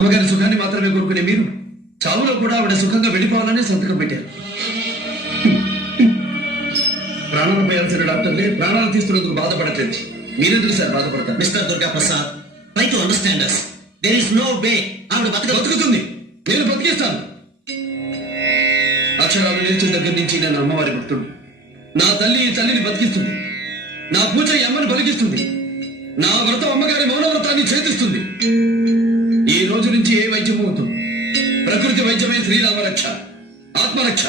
అమ్మగారి సుఖాన్ని మాత్రమే కోరుకునే మీరు చావులో కూడా ఆవిడ సుఖంగా వెళ్ళిపోవాలని సంతకం పెట్టారు. ప్రాణాలు పోయాల్సిన డాక్టర్లే ప్రాణాలు తీస్తున్నందుకు బాధపడట్లేదు. మీరెందుకు సార్ బాధపడతారు? Mister Durga Prasad, try to understand us. There is no way ఆవిడ బతుకుతుంది. నేను బతికేస్తాను. అక్షరాలు నేర్చిన దగ్గర నుంచి నేను అమ్మవారి భక్తుడు. నా తల్లి ఈ తల్లిని బతికిస్తుంది. నా పూజ ఈ అమ్మని బలిగిస్తుంది. నా వ్రతం అమ్మగారి మౌనవ్రతాన్ని ఛేదిస్తుంది. ఈ రోజు నుంచి ఏ వైద్యం అవుతుంది? ప్రకృతి వైద్యమే శ్రీరామ రక్ష, ఆత్మరక్ష.